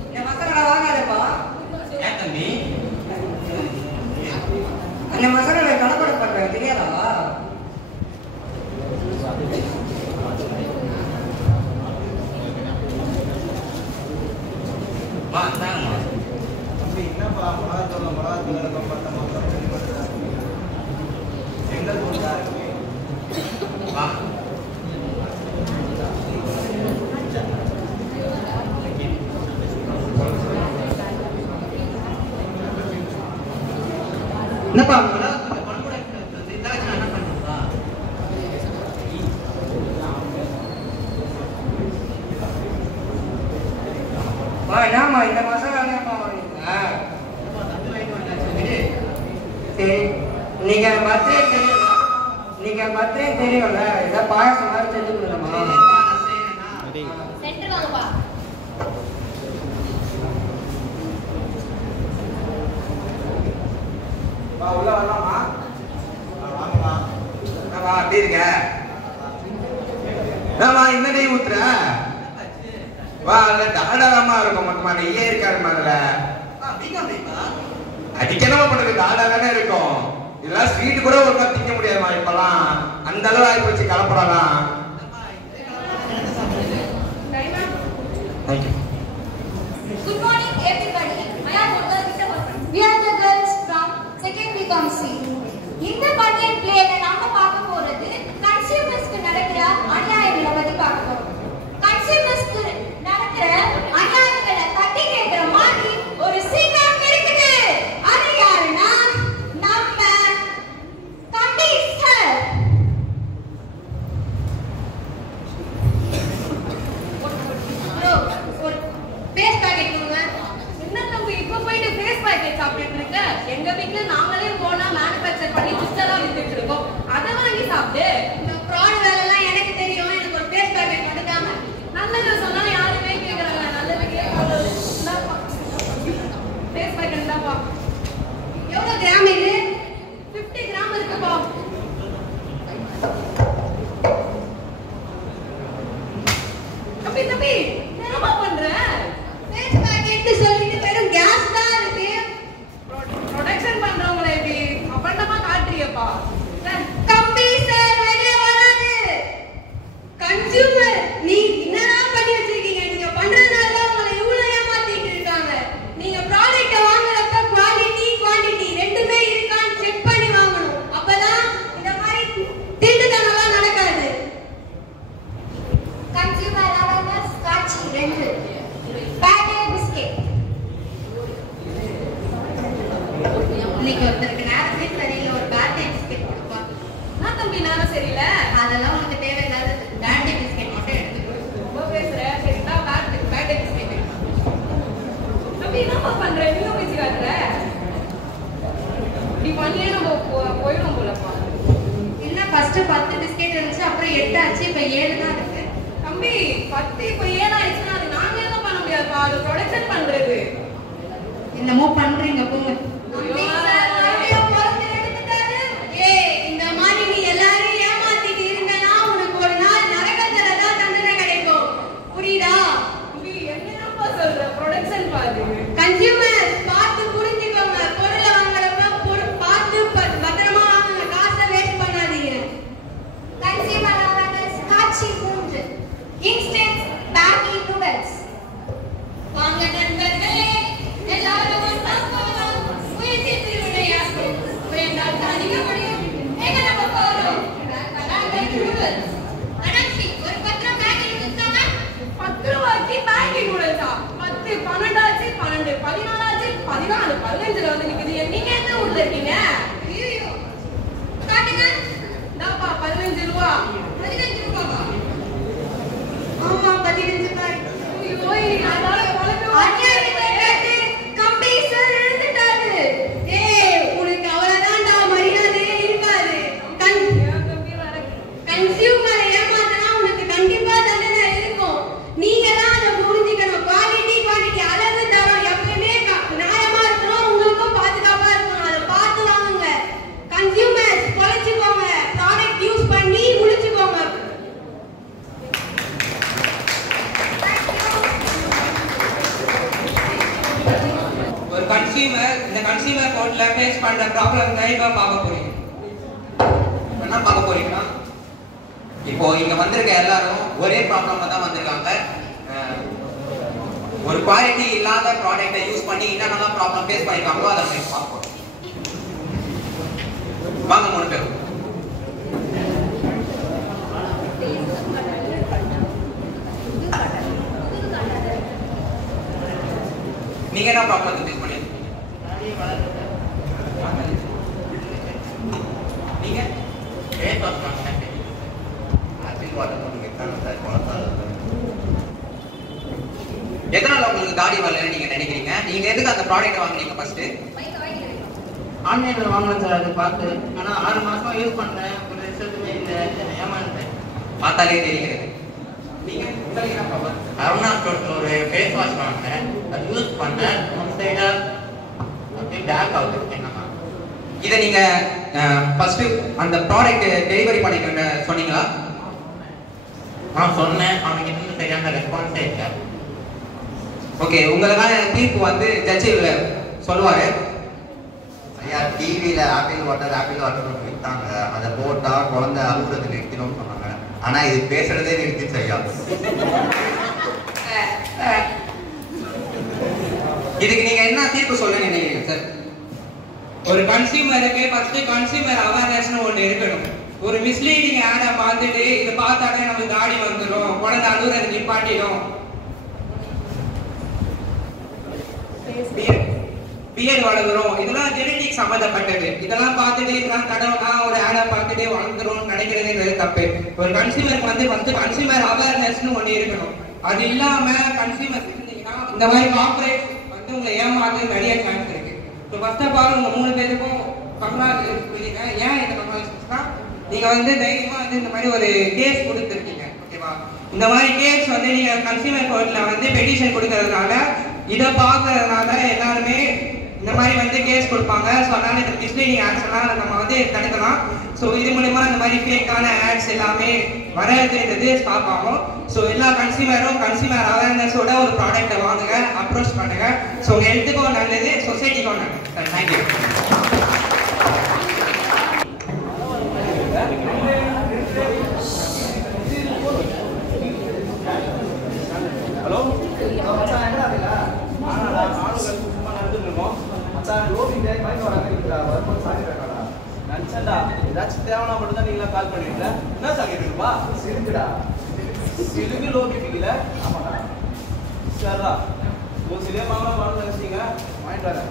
இந்த மசாலா வாங்காதப்பா. ஏன் தம்பி அந்த மசாலா கலப்படம் பண்ற தெரியாதா? என்னப்பா மிளகாத்தூள் எங்க தூள் இருக்கு? என்னப்பா ஏமா இந்த மசாலா சரி நீங்க பர்த்டே தெரியும்ல, ஏதாவது பாயசம் மாதிரி செஞ்சு கொடுக்கணுமா? உள்ள வரலாமா? வாங்கம்மா. அப்படி இருக்க என்ன நெய் ஊத்துற? வா அதுல டாடாதாமா இருக்கும். மொத்தமா நெய்யே இருக்காருமா அதுல. அடிக்கனமா பண்றது டாடா தானே இருக்கும். இதெல்லாம் ஸ்வீட் கூட ஒரு திங்க முடியாதுமா இப்பெல்லாம். அந்த அளவு ஆகி போச்சு கலப்படலாம். Thank you. Good morning, everybody. I am Urva Vitavasan. We are the girls from second BCom C. இந்த content playல நாம பார்க்க போறது கன்சியூமர்ஸ்க்கு நடக்கிற அநியாயங்களை பத்தி பார்க்க போறோம். கன்சியூமர்ஸ்க்கு நடக்கிற அநியாயங்களை தட்டி கேட்கிற மாதிரி ஒரு சீக்கிரம் இருக்குது. அது யாருன்னா நம்ம தம்பி சார். ப்ரோ ஒரு ஃபேஸ் பேக்கெட் கொடுங்க. என்ன தம்பி இப்ப போயிட்டு ஃபேஸ் பேக்கெட் சாப்பிட்டுட்டு இருக்க? எங்க வீட்ல நாங்களே போனா மேனுஃபேக்சர் பண்ணி புத்தெல்லாம் வித்துட்டு இருக்கோம். அத வாங்கி சாப்பிடு. இந்த ஃப்ராட் வேலை எல்லாம் எனக்கு தெரியும். எனக்கு ஒரு ஃபேஸ் பேக்கெட் கொடுத்தாங்க. நல்லது சொன்னா யாருமே கேக்குறாங்க. நல்லது கேட்காது. ஃபேஸ் பேக்கெட் தான்ப்பா. எவ்வளவு கிராம் இது? 50 கிராம் இருக்குப்பா. தம்பி தம்பி என்னமா பண்ற? ஃபேஸ் பேக்கெட் சொல்லிட்டு வெறும் கேஸ் தான் இருக்கு. ப்ரொடக்ஷன் பண்றவங்கள இப்படி அப்பண்டமா காட்டுறியப்பா. கம்பி சார் வெளிய வராது. கன்சியூமர் நீ என்னடா பண்ணி வச்சிருக்கீங்க? நீங்க பண்றதுனால தான் உங்களை இவ்வளவு ஏமாத்திட்டு இருக்காங்க. நீங்க ப்ராடக்ட்ட வாங்குறப்ப குவாலிட்டி குவாண்டிட்டி ரெண்டுமே இருக்கான்னு செக் பண்ணி வாங்கணும். அப்பதான் இந்த மாதிரி திருட்டுத்தனம்லாம் நடக்காது. கன்சியூமர் அவேர்னஸ் காட்சி 2 பேட்டே பிஸ்கெட். இன்னைக்கு ஒருத்தருக்கு நேரமே சரியில்லை, ஒரு பேட்டே பிஸ்கெட் கொடுப்பா. நான் தம்பி நேரம் சரியில்லை. அதெல்லாம் உனக்கு தேவையில்லாத பேட்டே பிஸ்கெட் மட்டும் எடுத்துக்கோ. ரொம்ப பேசுற. சரிதா பேட்டே பிஸ்கெட். தம்பி என்னப்பா பண்ற? நீயும் பேசி காட்டுற. இப்படி பண்ணியே நம்ம போயிடும் போலப்பா. என்ன ஃபர்ஸ்ட் 10 பிஸ்கெட் இருந்துச்சு, அப்புறம் 8 ஆச்சு, இப்ப 7 தான் இருக்கு. தம்பி 10 இப்ப 7 ஆயிடுச்சுன்னா அது நாங்க எதுவும் பண்ண முடியாதுப்பா. அது ப்ரொடக்ஷன் பண்றது. என்னமோ பண்றீங்க போங்க. தம்பி சார் மறுபடியும் பொறுத்து எடுத்துட்டாரு. ஏய் இந்த மாதிரி நீ எல்லாரையும் ஏமாத்திட்டு இருந்தனா உனக்கு ஒரு நாள் நரகத்துல தான் தண்டனை கிடைக்கும். புரியுதா? தம்பி என்னப்பா சொல்ற? ப்ரொடக்ஷன் பாரு. கன்சியூமர் பார்த்து புரிஞ்சுக்கோங்க. பொருளை வாங்குறப்ப பார்த்து பத்திரமா வாங்குங்க. காசை வேஸ்ட் பண்ணாதீங்க. கன்சியூமர் அவேர்னஸ் காட்சி 3 இன்ஸ்டன்ட் பேக்கி நூடல்ஸ். வாங்க நண்பர்களே, எல்லாரும் ஒண்ணா போகலாம். முயற்சி திருவிளையாடும். வேண்டாம் தானிக்க முடியும். எங்க நம்ம போறோம்? பேக்கி நூடல்ஸ். அனாச்சி ஒரு 10 பேக்கெட் கொடுத்தாங்க. 10 ரூபாய்க்கு பேக்கி நூடல்ஸா? 10 12 ஆச்சு, 12 14 ஆச்சு, 14 15ல வந்து நிக்குது. நீங்க எந்த ஊர்ல இருக்கீங்க? ஐயோ காட்டுங்க. இந்தாப்பா 15 ரூபா. 15 ரூபாவா? ஆமா 15 ரூபாய். ஐயோ இன்னைக்கு அதால குழம்பு அநியாயத்தை கேட்டு கம்பி சார் எழுந்துட்டாரு. ஏய் உனக்கு அவ்வளவுதான்டா, மரியாதையே இருக்காது. கன்சியூமரை ஏமாத்தினா உனக்கு கண்டிப்பா தண்டனை இருக்கும். நீங்க தான் அதை புரிஞ்சுக்கணும். குவாலிட்டி குவாண்டிட்டி அளவு தரம் எப்பவுமே நியாயமா இருக்கணும். உங்களுக்கும் பாதுகாப்பா இருக்கணும். அதை பார்த்து வாங்குங்க. கன்சியூமர்ஸ் பொழைச்சுக்கோங்க. ப்ராடக்ட் யூஸ் பண்ணி முடிச்சுக்கோங்க. ஒரு கன்சியூமர் இந்த கன்சியூமர் கோர்ட்ல ஃபேஸ் பண்ற ப்ராப்ளம் தான் இப்ப பார்க்க போறீங்க. என்ன பார்க்க போறீங்கன்னா, இப்போ இங்க வந்திருக்க எல்லாரும் ஒரே ப்ராப்ளம்ல தான் வந்திருக்காங்க. ஒரு குவாலிட்டி இல்லாத ப்ராடக்ட்டை யூஸ் பண்ணி என்னென்னலாம் ப்ராப்ளம் ஃபேஸ் பண்ணிருக்காங்களோ அதை நம்ம பார்ப்போம். வாங்க 3 பேர். நீங்க என்ன ப்ராப்ளம் ஃபேஸ் பண்ணிருக்கீங்க? நீங்க ஃபேஸ் வாஷ் வாங்கினேன். ஆப்பிள் வாட்டர் பண்ணுங்க சார். எதனால உங்களுக்கு தாடி வரலன்னு நீங்க நினைக்கிறீங்க? நீங்க எதுக்கு அந்த ப்ராடக்ட் வாங்குனீங்க ஃபர்ஸ்ட்? ஆன்லைன்ல வாங்கலாம் சார். அது பார்த்து ஆனா 6 மாசமா யூஸ் பண்றேன். ஒரு ரிசல்ட்டுமே இல்லை. ஏமாந்தேன். பார்த்தாலே தெரிகிறது. நீங்க உங்களுக்கு என்ன ப்ராப்ளம்? அருணா ஸ்டோர்ஸ்ல ஒரு ஃபேஸ் வாஷ் வாங்கினேன். அது யூஸ் பண்ணேன். ஒன் சைடா அப்படியே டார்க் ஆகுது. என்னன்னா இதை நீங்க ஃபர்ஸ்ட் அந்த ப்ராடக்ட் டெலிவரி பண்ணிக்க சொன்னீங்களா? நான் சொன்னேன். அவனுக்கு இன்னும் சரியான ரெஸ்பான்ஸே இல்லை. ஓகே, உங்களுக்கான தீர்ப்பு வந்து ஜட்ஜ் சொல்லுவாரு. ஐயா டிவியில ஆப்பிள் வாட்டர் விற்றாங்க. அதை போட்டா குழந்தை அழுகுறது நிறுத்திடும்னு சொன்னாங்க. ஆனா இது பேசுறதே நிறுத்திச்சு ஐயா. இதுக்கு நீங்க என்ன தீர்ப்பு சொல்ல நினைக்கிறீங்க சார்? ஒரு கன்சியூமருக்கு ஃபர்ஸ்ட் கன்சியூமர் அவேர்னஸ்னு ஒன்று இருக்கணும். ஒரு மிஸ்லீடிங் ஆடை பார்த்துட்டு இது பார்த்தாலே நமக்கு தாடி வந்துடும், குழந்தை அழுகுறது நிப்பாட்டிடும், பியர் வளர்ந்துரும், இதெல்லாம் ஜெனடிக் சம்மந்தப்பட்டது. இதெல்லாம் பார்த்துட்டு இதெல்லாம் கடவுளா ஒரு ஆடை பார்த்துட்டு வளர்ந்துரும் நினைக்கிறதுன்றது தப்பு. ஒரு கன்சியூமருக்கு வந்து ஃபர்ஸ்ட் கன்சியூமர் அவேர்னஸ்னு ஒன்று இருக்கணும். அது இல்லாம கன்சியூமர் இருந்தீங்கன்னா இந்த மாதிரி கார்பரேட் வந்து உங்களை ஏமாத்து நிறைய சான்ஸ் இருக்கு. ஸோ ஃபர்ஸ்ட் ஆஃப் ஆல் உங்க 3 பேருக்கும் கங்க்ராச்சுலேஷன். ஏன் இந்த கங்க்ராச்சுலேஷன்னா நீங்க வந்து தைரியமா வந்து இந்த மாதிரி ஒரு கேஸ் கொடுத்துருக்கீங்க. ஓகேவா? இந்த மாதிரி கேஸ் வந்து நீங்க கன்சியூமர் கோர்ட்ல வந்து பெட்டிஷன் கொடுக்கறதுனால இதை பார்க்கறதுனால எல்லாருமே இந்த மாதிரி வந்து கேஸ் கொடுப்பாங்க. ஸோ அதனால இந்த மிஸ்லீடிங் ஆட்ஸ் எல்லாம் நம்ம வந்து தடுக்கலாம். ஸோ இது மூலமா இந்த மாதிரி ஃபேக்கான ஆட்ஸ் எல்லாமே வரதுன்றது ஸ்டாப் ஆகும். ஸோ எல்லா கன்சியூமரும் கன்சியூமர் அவேர்னஸோட ஒரு ப்ராடக்ட்டை வாங்குங்க, அப்ரோச் பண்ணுங்க. ஸோ உங்க ஹெல்த்துக்கும் நல்லது, சொசைட்டிக்கும் நல்லது. Sir thank you. ஹலோ மச்சான், என்ன ஆகுதுல? நானும் சும்மா நடந்துருக்கோம் மச்சான். லோபிங் டே மைண்ட் வராங்க வரும்போது சாரி கேட்கடா நினச்சேன்டா. ஏதாச்சும் தேவைன்னா மட்டும் தான் நீங்களாம் கால் பண்ணிட்டு என்ன சார் கேட்டுருப்பா? சிலுக்குடா, சிலுக்கு லோபிப்பிக்கல. ஆமாடா சரிடா. ஒரு சிலே மாமா பண்ணு நினைச்சிங்க வாங்கிட்டு வரேன்.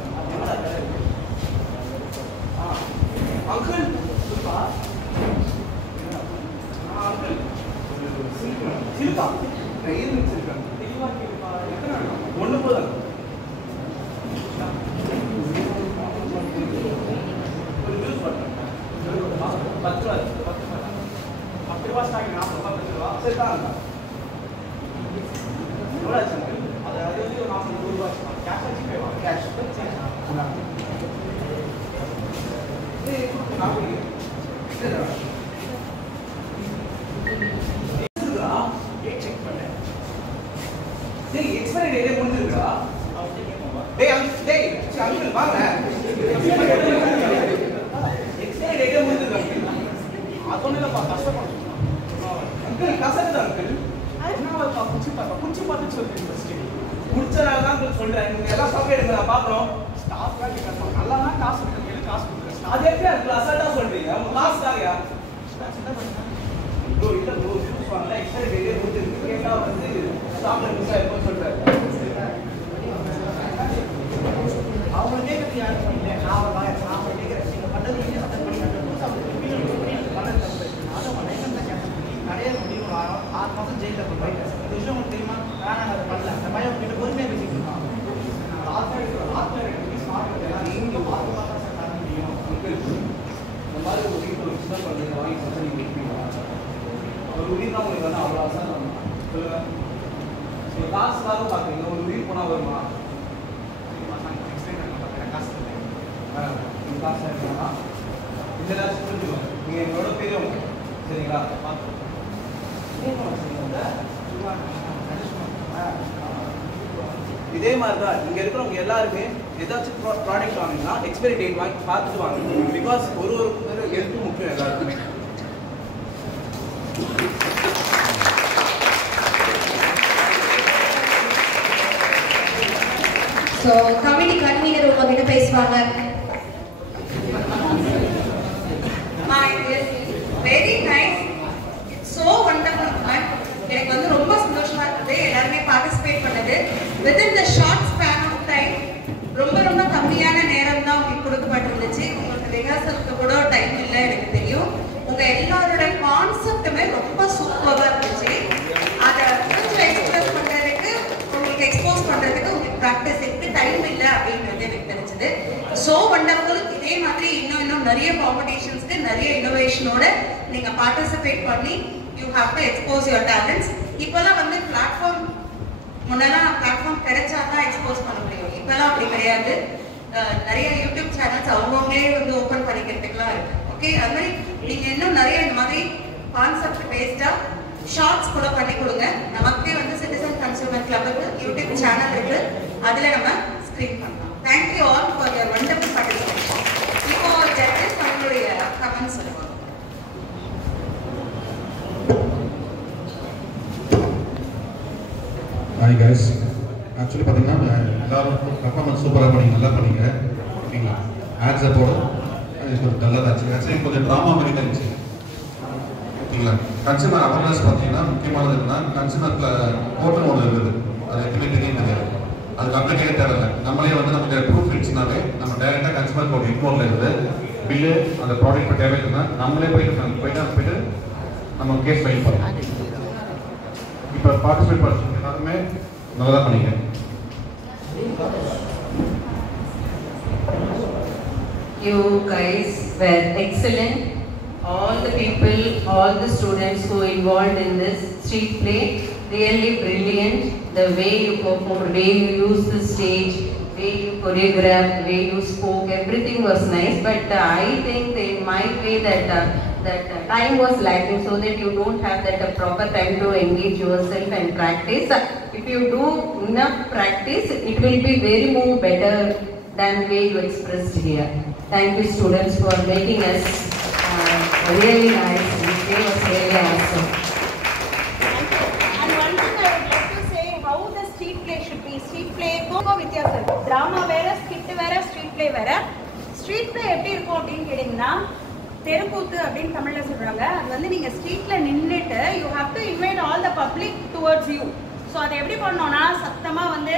அங்கிள் சொல்லுப்பா. அங்கிள் சிலுக்கா கையில் வச்சிருக்கேன். தெளிவாக கேட்பா. எத்தனை ஒன்று போதும். ஒரு யூஸ் பண்ணுறேன். 10 ரூபா 10 ரூபா ஸ்டாக் 40 ரூபா 10 ரூபா சரி தான். எவ்வளோ ஆச்சு அங்கிள்? அது வந்து ஒரு 40 ரூபா கேஷ் வச்சு பே வாங்க. கேஷ் செக் பண்ணேன். டேய் எக்ஸ்பைரி டேட்டே முடிஞ்சிருக்கா? டேய் அங்கிள் வாங்க. எக்ஸ்பைரி டேட்டே முடிஞ்சிருக்கு. அது ஒண்ணுலப்பா கஷ்டப்படும். Uncle கசக்குதா uncle? என்னவாப்பா குச்சி பார்த்து சொல்றீங்க ஃபர்ஸ்ட். முடிச்சனால தான் அங்கிள் சொல்றேன். நீங்க எல்லாம் ஸ்டாக் எடுங்க நான் பார்க்கணும். ஸ்டாக் தான் கேட்கணும். நல்லா தான் காசு கொடுக்குறீங்க, காசு கொடுக்குறேன். அது எப்படி அங்கிள் அசல்ட்டா சொல்றீங்க? உங்க காசு தாங்கயா. என்ன பண்ணுங்க? ப்ரோ இல்ல ப்ரோ யூஸ் பண்ணல எக்ஸ்ட்ரா டேட்டே முடிஞ்சிருக்கு. கேட்டா வந்து ஸ்டாக்ல மிஸ் ஆயிருக்கும் சொல்றாரு. அவங்க கேட்கறது யாரும் பண்ணல. நான் கேட்கிறேன். நீங்க பண்ணது நீங்க அட்டன் பண்ணி கடையை முடிவு 6 மாதம் ஜெயிலில் போய் போயிட்டு இந்த விஷயம் உங்களுக்கு தெரியுமா? நான் அதை பண்ணல. அந்த பையன் உங்ககிட்ட பொறுமையாக பேசிட்டு இருக்கான். இங்கே பார்த்து பார்த்தா சார் தர முடியும். இந்த மாதிரி ஒரு வீட்டில் ஒரு சின்ன குழந்தைங்க வாங்கி கொடுத்து நீங்கள் கொடுப்பீங்களா? ஒரு உயிர் தான் உங்களுக்கு வந்து அவ்வளோ அசால் சொல்லுங்கள். ஸோ காசுக்காக பார்க்குறீங்க. ஒரு உயிர் போனால் வருமா? காசு காசு இருக்கா? இந்த ஏதாச்சும் புரிஞ்சுக்கோங்க. நீங்கள் எங்களோட பெரியவங்க சரிங்களா? பார்த்து இதே மாதிரி தான் இங்க இருக்கிறவங்க எல்லாருமே ஏதாச்சும் ப்ராடக்ட் வாங்கினா எக்ஸ்பைரி டேட் வாங்கி பார்த்துட்டு வாங்க. பிகாஸ் ஒரு ஹெல்த் முக்கியம் எல்லாருக்குமே. ஸோ கமிட்டி கன்வீனர் உங்ககிட்ட பேசுவாங்க. Very nice, it's so wonderful. எனக்கு வந்து ரொம்ப சந்தோஷமா இருக்குது எல்லாருமே பார்ட்டிசிபேட் பண்ணது. Within the short span of time ரொம்ப கம்மியான நேரம் தான் உங்களுக்கு கொடுக்கப்பட்டிருந்துச்சு. உங்களுக்கு ரிஹர்சலுக்கு கூட டைம் இல்லை எனக்கு தெரியும். உங்க எல்லாரோட கான்செப்டுமே ரொம்ப சூப்பராக இருந்துச்சு. அதை கொஞ்சம் எக்ஸ்பிரஸ் பண்றதுக்கு உங்களுக்கு எக்ஸ்போஸ் பண்றதுக்கு உங்களுக்கு ப்ராக்டிஸ் இருக்கு, டைம் இல்லை அப்படின்றது எனக்கு தெரிஞ்சது. So wonderful. இதே மாதிரி இன்னும் நிறைய காம்படிஷன்ஸ்க்கு நிறைய இன்னோவேஷனோட நீங்க பார்ட்டிசிபேட் பண்ணி you have to expose your talents. இப்போலாம் வந்து பிளாட்ஃபார்ம், முன்னெல்லாம் பிளாட்ஃபார்ம் கிடைச்சாதான் எக்ஸ்போஸ் பண்ண முடியும். இப்போலாம் அப்படி கிடையாது. நிறைய யூடியூப் சேனல்ஸ் அவங்களே வந்து ஓப்பன் பண்ணிக்கிறதுக்குலாம் இருக்கு. ஓகே, அது மாதிரி நீங்க இன்னும் நிறைய இந்த மாதிரி கான்செப்ட் பேஸ்டா ஷார்ட்ஸ் கூட பண்ணி கொடுங்க. நமக்கே வந்து சிட்டிசன் கன்சூமர் கிளப்புக்கு யூடியூப் சேனல் இருக்கு, அதுல நம்ம ஸ்கிரீன் பண்ணலாம். Thank you all for your wonderful participation. இப்போ ஜட்ஜஸ் அவங்களுடைய கமெண்ட்ஸ் சொல்லுவாங்க. Hi guys, ஆக்சுவலி பார்த்தீங்கன்னா எல்லாரும் பர்ஃபார்மன்ஸ் சூப்பராக பண்ணீங்க, நல்லா பண்ணீங்க ஓகேங்களா. ஆட்ஸப்போட கொஞ்சம் நல்லா தான் இருந்துச்சு. ஆக்சுவலி கொஞ்சம் ட்ராமா மாதிரி தான் இருந்துச்சு ஓகேங்களா. கன்சியூமர் அவேர்னஸ் பார்த்தீங்கன்னா முக்கியமானது என்னன்னா, கன்சியூமரில் கோர்ட்டுன்னு ஒன்று இருக்குது, அது எப்பவுமே தெரியாது, அது கம்ப்ளீட்டாக தேவையில்லை. நம்மளே வந்து நமக்கு ப்ரூஃப் இருந்துச்சுனாலே நம்ம டேரெக்டாக கன்சியூமர் கோர்ட் இன்வால்வ் இருக்குது. பில்லு அந்த ப்ராடக்ட் தேவையில்லைன்னா நம்மளே போயிட்டு நம்ம கேஸ் ஃபைல் பண்ணலாம். இப்போ பார்ட்டிசிபேட் பண்ணுறது எல்லாருமே நல்லா தான் பண்ணீங்க. You guys were excellent. All the people, all the students who involved in this street play, really brilliant. The way you performed, the way you used the stage, the way you choreographed, the way you spoke, everything was nice. But I think in my way that time was lacking, so that you don't have that proper time to engage yourself and practice. If you do enough practice, it will be very more better than the way you expressed here. Thank you, students, for making us really nice. This day was really awesome. And one thing I would like to say, how the street play should be. Street play go with yourself. Drama vera, skit vera, street play vera. Street play எப்படி இருக்கும் அப்படின்னு கேட்டிங்கன்னா, தெருக்கூத்து அப்படின்னு தமிழ்ல சொல்றாங்க. அது வந்து நீங்க ஸ்ட்ரீட்ல நின்னுட்டு you have to invite all the public towards you. So அதை எப்படி பண்ணோம்னா, சத்தமா வந்து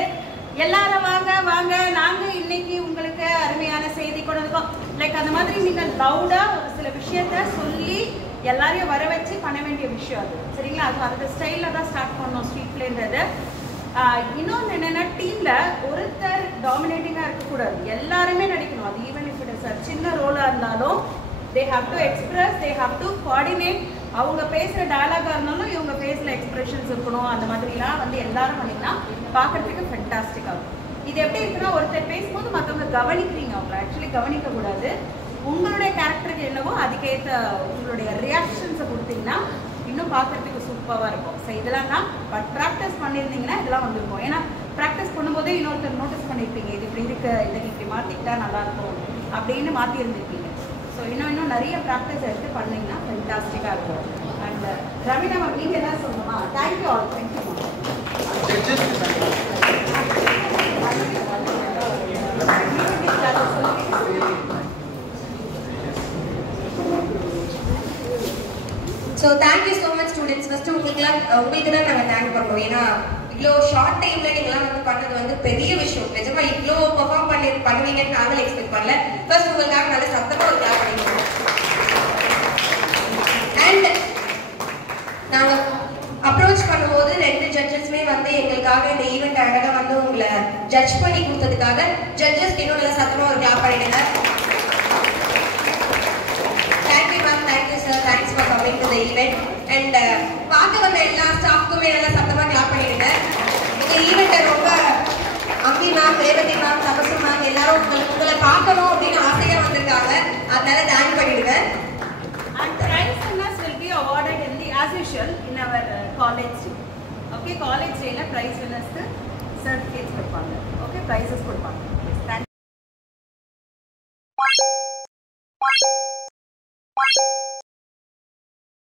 எல்லாரும் வாங்க வாங்க, நாங்க இன்னைக்கு உங்களுக்கு அருமையான செய்தி கொண்டு வந்திருக்கோம், லைக் அந்த மாதிரி நீங்க லவுடா ஒரு சில விஷயத்த சொல்லி எல்லாரையும் வர வச்சு பண்ண வேண்டிய விஷயம் அது, சரிங்களா. அது அந்த ஸ்டைல்ல தான் ஸ்டார்ட் பண்ணோம் ஸ்ட்ரீட் பிளேன்றது. இன்னொன்று என்னென்னா, டீமில் ஒருத்தர் டாமினேட்டிங்காக இருக்கக்கூடாது, எல்லாருமே நடிக்கணும். அது ஈவன் இஃப் இட் இஸ் சின்ன ரோலாக இருந்தாலும் they have to express, they have to coordinate. அவங்க பேசுகிற டயலாகாக இருந்தாலும் இவங்க ஃபேஸில் எக்ஸ்பிரஷன்ஸ் இருக்கணும். அந்த மாதிரிலாம் வந்து எல்லாரும் பண்ணிங்கன்னா பார்க்குறதுக்கு ஃபென்டாஸ்டிக்காக இருக்கும். இது எப்படி இருக்குன்னா, ஒருத்தர் பேசும்போது மற்றவங்க கவனிக்கிறீங்க, அவங்கள ஆக்சுவலி கவனிக்கக்கூடாது. உங்களுடைய கேரக்டருக்கு என்னவோ அதுக்கேற்ற உங்களுடைய ரியாக்ஷன்ஸை கொடுத்தீங்கன்னா இன்னும் பார்க்குறதுக்கு சூப்பராக இருக்கும். ஸோ இதெல்லாம் தான் பட் ப்ராக்டிஸ் பண்ணியிருந்தீங்கன்னா இதெல்லாம் வந்திருக்கும். ஏன்னா ப்ராக்டிஸ் பண்ணும்போதே இன்னொருத்தர் நோட்டீஸ் பண்ணியிருப்பீங்க, இது இப்படி இருக்கு, இதை இப்படி மாற்றிக்கிட்டா நல்லாயிருக்கும் அப்படின்னு மாற்றிருந்துருப்பீங்க. ஸோ இன்னும் நிறைய ப்ராக்டிஸ் எடுத்து பண்ணிங்கன்னா ஃபென்டாஸ்டிக்காக இருக்கும். அண்ட் ரவீனா மேம், நீங்கள் என்ன சொல்லணுமா? Thank you all, thank you ma'am. So thank you so much students. First உங்களுக்கு தான் நாங்கள் தேங்க் பண்ணுறோம். ஏன்னா இவ்வளோ ஷார்ட் டைமில் நீங்களாம் வந்து பண்ணது வந்து பெரிய விஷயம். நிஜமாக இவ்வளோ பெர்ஃபார்ம் பண்ணுவீங்கன்னு நாங்களும் எக்ஸ்பெக்ட் பண்ணல. ஃபர்ஸ்ட் உங்களுக்காக நல்ல சத்தமாக ஒரு கிளாப் பண்ணிக்கிறோம். அண்ட் நாங்கள் அப்ரோச் பண்ணும்போது 2 ஜட்ஜஸ்மே வந்து எங்களுக்காக இந்த ஈவெண்ட் அழகாக வந்து உங்களை ஜட்ஜ் பண்ணி கொடுத்ததுக்காக ஜட்ஜஸ்க்கு இன்னும் நல்லா சத்தமாக ஒரு கிளாப் பண்ணிடுங்க. Thank you ma'am, thank you sir, thanks for coming to the event. And பார்க்க வந்த எல்லா ஸ்டாஃப்க்குமே நல்லா சத்தமாக கிளாப் பண்ணிடுங்க. இந்த ஈவெண்ட்டை ரொம்ப அம்பி மேம், ரேவதி மேம், தபசு மேம் எல்லாரும் உங்களை பார்க்கணும் அப்படின்னு ஆசையாக வந்திருக்காங்க. அதனால தேங்க் பண்ணிடுங்க. And prize winners will be awarded in the as usual in our college day. Okay, college day la prize winners ku certificates கொடுப்பாங்க. Okay, prizes கொடுப்பாங்க.